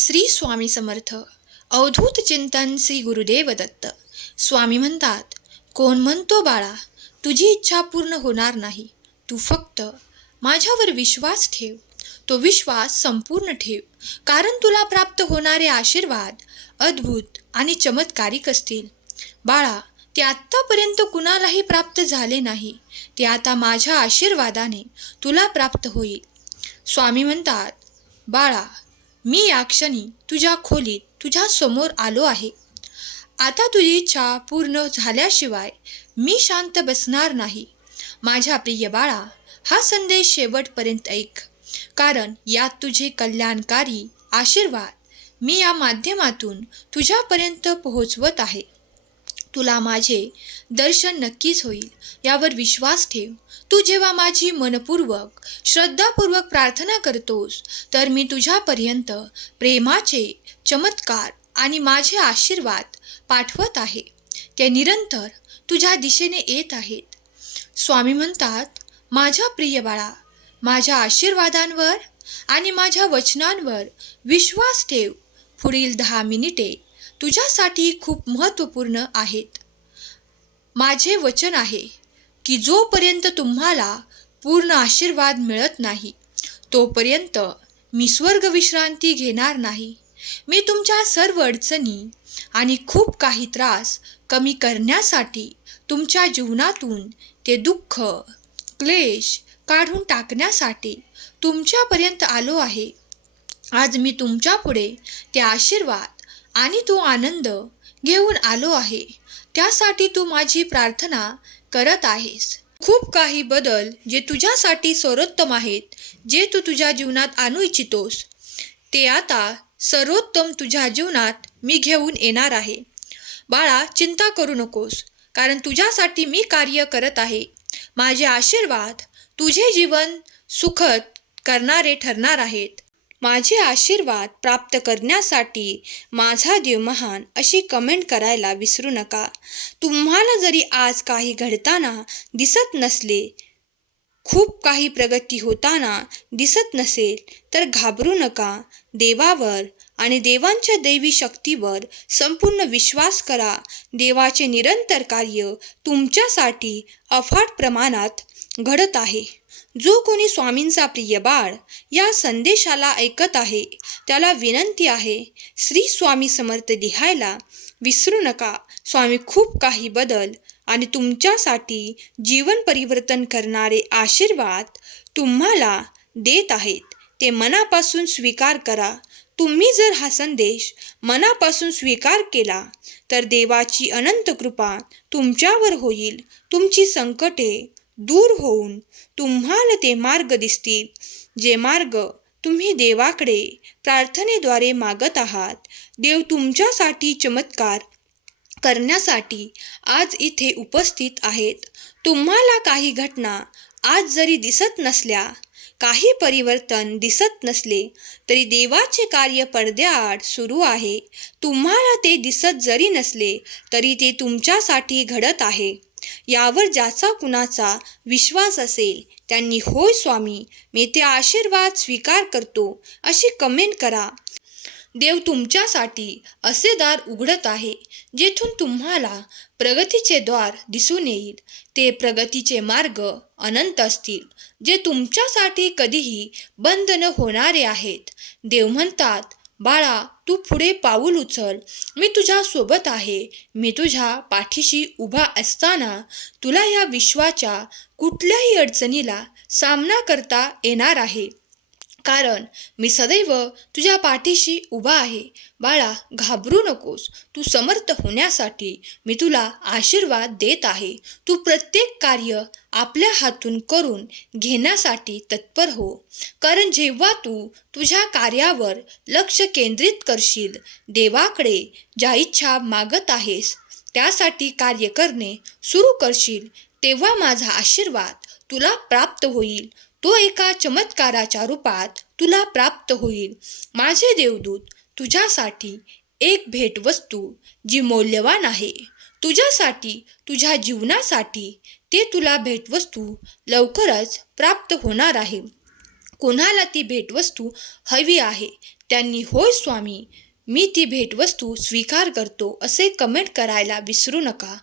श्री स्वामी समर्थ अवधूत चिंतन श्री गुरुदेव दत्त. स्वामी म्हणतात कोण म्हणतो बाळा तुझी इच्छा पूर्ण होणार नाही. तू फक्त माझ्यावर विश्वास ठेव. तो विश्वास संपूर्ण ठेव. कारण तुला प्राप्त होणारे आशीर्वाद अद्भुत आणि चमत्कारिक असतील. बाळा ते आत्तापर्यंत कुणालाही प्राप्त झाले नाही. ते आता माझ्या आशीर्वादाने तुला प्राप्त होईल. स्वामी म्हणतात बाळा मी या क्षणी तुझ्या खोलीत तुझ्या समोर आलो आहे. आता तुझी इच्छा पूर्ण झाल्याशिवाय मी शांत बसणार नाही. माझ्या प्रिय बाळा हा संदेश शेवटपर्यंत ऐक. कारण यात तुझे कल्याणकारी आशीर्वाद मी या माध्यमातून तुझ्यापर्यंत पोहोचवत आहे. तुला माझे दर्शन नक्कीच होईल यावर विश्वास ठेव. तू जेव्हा माझी मनपूर्वक श्रद्धापूर्वक प्रार्थना करतोस तर मी तुझ्यापर्यंत प्रेमाचे चमत्कार आणि माझे आशीर्वाद पाठवत आहे. ते निरंतर तुझ्या दिशेने येत आहेत. स्वामी म्हणतात माझ्या प्रिय बाळा माझ्या आशीर्वादांवर आणि माझ्या वचनांवर विश्वास ठेव. पुढील दहा मिनिटे तुझ्यासाठी खूप महत्त्वपूर्ण आहेत. माझे वचन आहे की जोपर्यंत तुम्हाला पूर्ण आशीर्वाद मिळत नाही तोपर्यंत मी स्वर्ग विश्रांती घेणार नाही. मी तुमच्या सर्व अडचणी आणि खूप काही त्रास कमी करण्यासाठी तुमच्या जीवनातून ते दुःख क्लेश काढून टाकण्यासाठी तुमच्यापर्यंत आलो आहे. आज मी तुमच्यापुढे ते आशीर्वाद आणि तो आनंद घेऊन आलो आहे. त्यासाठी तू माझी प्रार्थना करत आहेस. खूप काही बदल जे तुझ्यासाठी सर्वोत्तम आहेत जे तू तुझ्या जीवनात आणू इच्छितोस ते आता सर्वोत्तम तुझ्या जीवनात मी घेऊन येणार आहे. बाळा चिंता करू नकोस कारण तुझ्यासाठी मी कार्य करत आहे. माझे आशीर्वाद तुझे जीवन सुखद करणारे ठरणार आहेत. माझे आशीर्वाद प्राप्त करण्यासाठी माझा देव महान अशी कमेंट करायला विसरू नका. तुम्हाला जरी आज काही घडताना दिसत नसले खूप काही प्रगती होताना दिसत नसेल तर घाबरू नका. देवावर आणि देवांच्या दैवी शक्तीवर संपूर्ण विश्वास करा. देवाचे निरंतर कार्य तुमच्यासाठी अफाट प्रमाणात घडत आहे. जो कोणी स्वामींचा प्रिय बाळ या संदेशाला ऐकत आहे त्याला विनंती आहे श्री स्वामी समर्थ लिहायला विसरू नका. स्वामी खूप काही बदल आणि तुमच्यासाठी जीवन परिवर्तन करणारे आशीर्वाद तुम्हाला देत आहेत. ते मनापासून स्वीकार करा. तुम्ही जर हा संदेश मनापासून स्वीकार केला तर देवाची अनंत कृपा तुमच्यावर होईल. तुमची संकटे दूर होऊन तुम्हाला ते मार्ग दिसतील जे मार्ग तुम्ही देवाकडे प्रार्थनेद्वारे मागत आहात. देव तुमच्यासाठी चमत्कार करण्यासाठी आज इथे उपस्थित आहेत. तुम्हाला काही घटना आज जरी दिसत नसल्या काही परिवर्तन दिसत नसले तरी देवाचे कार्य पडद्याआड सुरू आहे. तुम्हाला ते दिसत जरी नसले तरी ते तुमच्यासाठी घडत आहे. यावर ज्याचा कुणाचा विश्वास असेल त्यांनी होय स्वामी मी ते आशीर्वाद स्वीकार करतो अशी कमेंट करा. देव तुमच्यासाठी असे दार उघडत आहे जेथून तुम्हाला प्रगतीचे द्वार दिसून येईल. ते प्रगतीचे मार्ग अनंत असतील जे तुमच्यासाठी कधीही बंद न होणारे आहेत. देव म्हणतात बाळा तू पुढे पाऊल उचल. मी तुझ्या सोबत आहे. मी तुझ्या पाठीशी उभा असताना तुला या विश्वाच्या कुठल्याही अडचणीला सामना करता येणार आहे. कारण मी सदैव तुझ्या पाठीशी उभा आहे. बाळा घाबरू नकोस. तू समर्थ होण्यासाठी मी तुला आशीर्वाद देत आहे. तू प्रत्येक कार्य आपल्या हातून करून घेण्यासाठी तत्पर हो. कारण जेव्हा तू तुझ्या कार्यावर लक्ष केंद्रित करशील देवाकडे ज्या इच्छा मागत आहेस त्यासाठी कार्य करणे सुरू करशील तेव्हा माझा आशीर्वाद तुला प्राप्त होईल. तो एका चमत्काराच्या रूपात तुला प्राप्त होईल. माझे देवदूत तुझ्यासाठी एक भेटवस्तू जी मौल्यवान आहे. तुझ्यासाठी तुझ्या जीवनासाठी ते तुला भेटवस्तू लवकरच प्राप्त होणार आहे. कोणाला ती भेटवस्तू हवी आहे त्यांनी होय स्वामी मी ती भेटवस्तू स्वीकार करतो असे कमेंट करायला विसरू नका.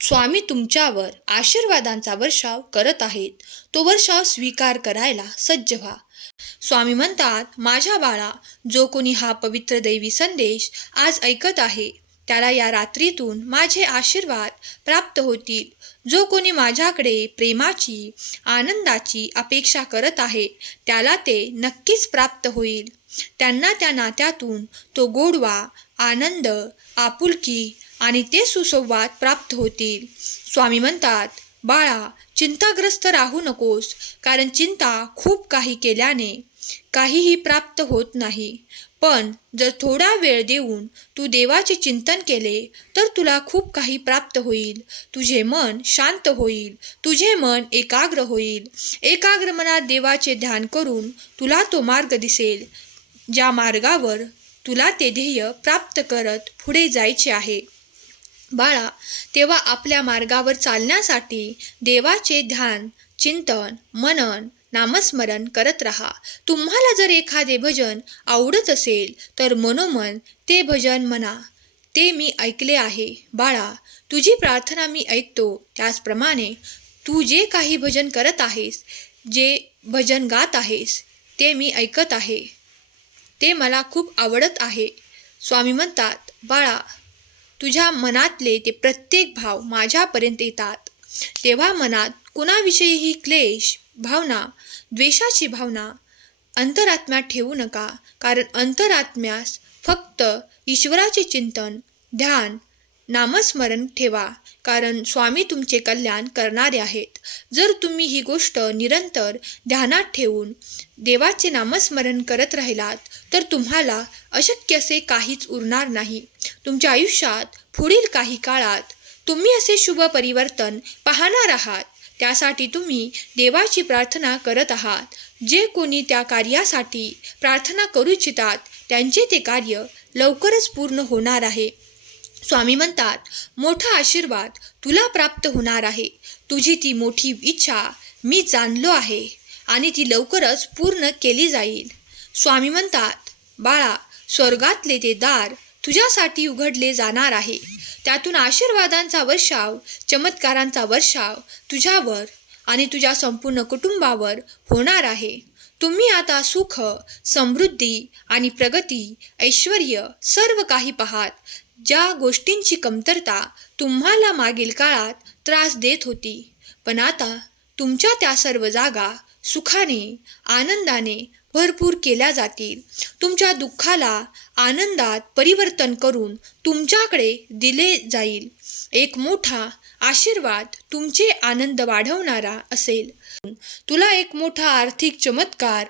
स्वामी तुमच्यावर आशीर्वादांचा वर्षाव करत आहेत. तो वर्षाव स्वीकार करायला सज्ज व्हा. स्वामी म्हणतात माझ्या बाळा जो कोणी हा पवित्र दैवी संदेश आज ऐकत आहे त्याला या रात्रीतून माझे आशीर्वाद प्राप्त होतील. जो कोणी माझ्याकडे प्रेमाची आनंदाची अपेक्षा करत आहे त्याला ते नक्कीच प्राप्त होईल. त्यांना त्या नात्यातून तो गोडवा आनंद आपुलकी आणि ते सुसंवाद प्राप्त होतील. स्वामी म्हणतात बाळा चिंताग्रस्त राहू नकोस कारण चिंता खूप काही केल्याने काहीही प्राप्त होत नाही. पण जर थोडा वेळ देऊन तू देवाचे चिंतन केले तर तुला खूप काही प्राप्त होईल. तुझे मन शांत होईल. तुझे मन एकाग्र होईल. एकाग्र मनात देवाचे ध्यान करून तुला तो मार्ग दिसेल. ज्या मार्गावर तुला ते ध्येय प्राप्त करत पुढे जायचे आहे. बाळा तेव्हा आपल्या मार्गावर चालण्यासाठी देवाचे ध्यान चिंतन मनन नामस्मरण करत राहा. तुम्हाला जर एखादे भजन आवडत असेल तर मनोमन ते भजन म्हणा. ते मी ऐकले आहे. बाळा तुझी प्रार्थना मी ऐकतो. त्याचप्रमाणे तू जे काही भजन करत आहेस जे भजन गात आहेस ते मी ऐकत आहे. ते मला खूप आवडत आहे. स्वामी म्हणतात बाळा तुझ्या मनातले ते प्रत्येक भाव माझ्यापर्यंत येतात. तेव्हा मनात कुणाविषयीही क्लेश भावना द्वेषाची भावना अंतरात्म्यात ठेवू नका. कारण अंतरात्म्यास फक्त ईश्वराचे चिंतन ध्यान नामस्मरण ठेवा. कारण स्वामी तुमचे कल्याण करणारे आहेत. जर तुम्ही ही गोष्ट निरंतर ध्यानात ठेवून देवाचे नामस्मरण करत राहिलात तर तुम्हाला अशक्य असे काहीच उरणार नाही. तुमच्या आयुष्यात पुढील काही काळात तुम्ही असे शुभ परिवर्तन पाहणार आहात. त्यासाठी तुम्ही देवाची प्रार्थना करत आहात. जे कोणी त्या कार्यासाठी प्रार्थना करू इच्छितात त्यांचे ते कार्य लवकरच पूर्ण होणार आहे. स्वामी म्हणतात मोठा आशीर्वाद तुला प्राप्त होणार आहे. तुझी ती मोठी इच्छा मी जाणलो आहे आणि ती लवकरच पूर्ण केली जाईल. स्वामी म्हणतात बाळा स्वर्गातले ते दार तुझ्यासाठी उघडले जाणार आहे. त्यातून आशीर्वादांचा वर्षाव चमत्कारांचा वर्षाव तुझ्यावर आणि तुझ्या संपूर्ण कुटुंबावर होणार आहे. तुम्ही आता सुख समृद्धी आणि प्रगती ऐश्वर सर्व काही पाहात. ज्या गोष्टींची कमतरता तुम्हाला मागील काळात त्रास देत होती. पण आता तुमच्या त्या सर्व जागा सुखाने आनंदाने भरपूर केल्या जातील. तुमच्या दुःखाला आनंदात परिवर्तन करून तुमच्याकडे दिले जाईल. एक मोठा आशीर्वाद तुमचे आनंद वाढवणारा असेल. तुला एक मोठा आर्थिक चमत्कार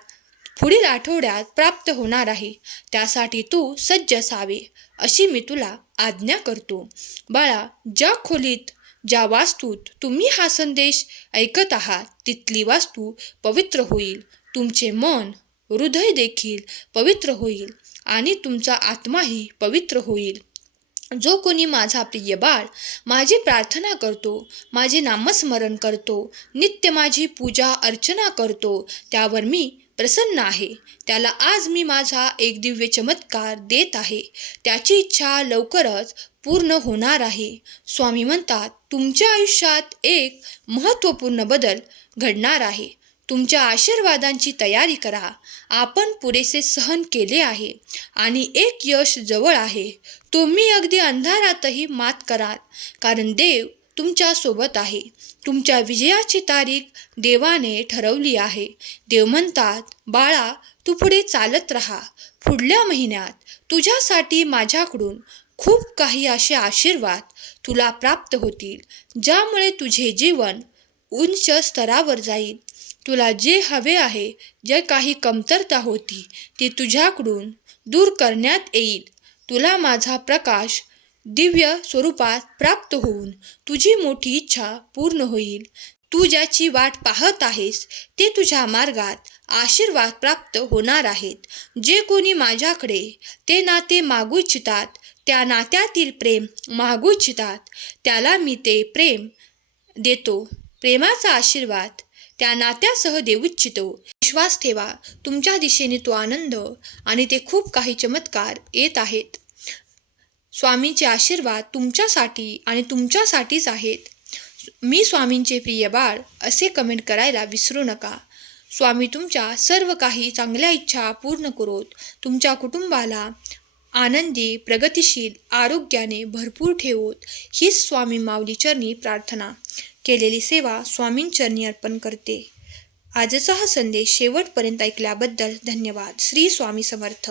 पुढील आठवड्यात प्राप्त होणार आहे. त्यासाठी तू सज्ज असावे अशी मी तुला आज्ञा करतो. बाळा ज्या खोलीत ज्या वास्तूत तुम्ही हा संदेश ऐकत आहात तिथली वास्तू पवित्र होईल. तुमचे मन हृदय देखील पवित्र होईल आणि तुमचा आत्माही पवित्र होईल. जो कोणी माझा प्रिय बाळ माझी प्रार्थना करतो माझे नामस्मरण करतो नित्य माझी पूजा अर्चना करतो त्यावर मी प्रसन्न आहे. त्याला आज मी माझा एक दिव्य चमत्कार देत आहे. त्याची इच्छा लवकरच पूर्ण होणार आहे. स्वामी म्हणतात तुमच्या आयुष्यात एक महत्त्वपूर्ण बदल घडणार आहे. तुमच्या आशीर्वादांची तयारी करा. आपण पुरेसे सहन केले आहे आणि एक यश जवळ आहे. तुम्ही अगदी अंधारातही मात कराल. कारण देव तुमच्यासोबत आहे. तुमच्या विजयाची तारीख देवाने ठरवली आहे. देव म्हणतात बाळा तू पुढे चालत राहा. पुढल्या महिन्यात तुझ्यासाठी माझ्याकडून खूप काही असे आशीर्वाद तुला प्राप्त होतील ज्यामुळे तुझे जीवन उंच स्तरावर जाईल. तुला जे हवे आहे जे काही कमतरता होती ती तुझ्याकडून दूर करण्यात येईल. तुला माझा प्रकाश दिव्य स्वरूपात प्राप्त होऊन तुझी मोठी इच्छा पूर्ण होईल. तू ज्याची वाट पाहत आहेस ते तुझ्या मार्गात आशीर्वाद प्राप्त होणार आहेत. जे कोणी माझ्याकडे ते नाते मागू इच्छितात त्या नात्यातील प्रेम मागू इच्छितात त्याला मी ते प्रेम देतो. प्रेमाचा आशीर्वाद त्या नात्यासह देऊ इच्छितो. विश्वास ठेवा तुमच्या दिशेने तो आनंद आणि ते खूप काही चमत्कार येत आहेत. स्वामींचे आशीर्वाद तुमच्यासाठी आणि तुमच्यासाठीच आहेत. मी स्वामींचे प्रिय बाळ असे कमेंट करायला विसरू नका. स्वामी तुमच्या सर्व काही चांगल्या इच्छा पूर्ण करोत. तुमच्या कुटुंबाला आनंदी प्रगतिशील आरोग्याने भरपूर ठेवोत. हीच स्वामी माऊलीचरणी प्रार्थना. केलेली सेवा स्वामींचरणी अर्पण करते. आजचा हा संदेश शेवटपर्यंत ऐकल्याबद्दल धन्यवाद. श्री स्वामी समर्थ.